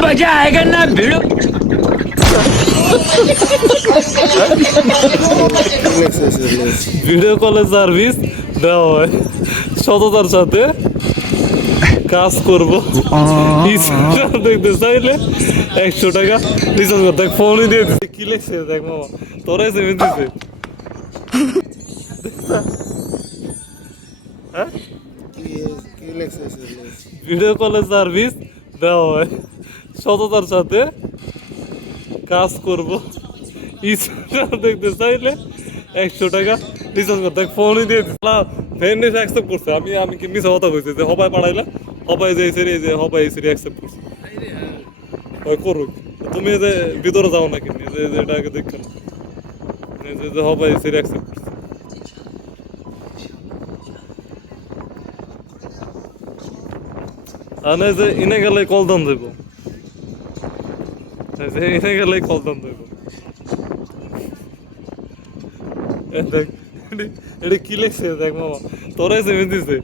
मजा आएगा ना भिड़ो। ভিডিও কলের সার্ভিস দেওয়া হয় সততার সাথে কাজ করবো রিচার্জ দেখতে চাইলে 100 টাকা রিচার্জ করতে দেখ ফোনই দিয়ে দিচ্ছে কি লেখছে দেখ মামা তোরাই সেভেন দিচ্ছে হ্যাঁ ভিডিও কলের সার্ভিস দেওয়া হয় সততার সাথে কাজ করবো রিচার্জ দেখতে চাইলে 100 টাকা রিচার্জ করতে দেখ ফোনই দিয়ে দিচ্ছে ফ্রেন্ড এসে অ্যাকসেপ্ট করছে আমি কি মিস কথা কইছি যে হবাই পাঠাইলা হবাই যে সেরি যে হবাই সেরি অ্যাকসেপ্ট করছে ওই করুক তুমি যে ভিতরে যাও নাকি যে এটাকে দেখছো না যে হবাই সেরি অ্যাকসেপ্ট করছে আনে যে ইনে গেলে কল দাম দেব যে ইনে গেলে কল দাম দেব দেখ এটা কি লেখছে দেখ মামা তোরাই সেভেন দিছে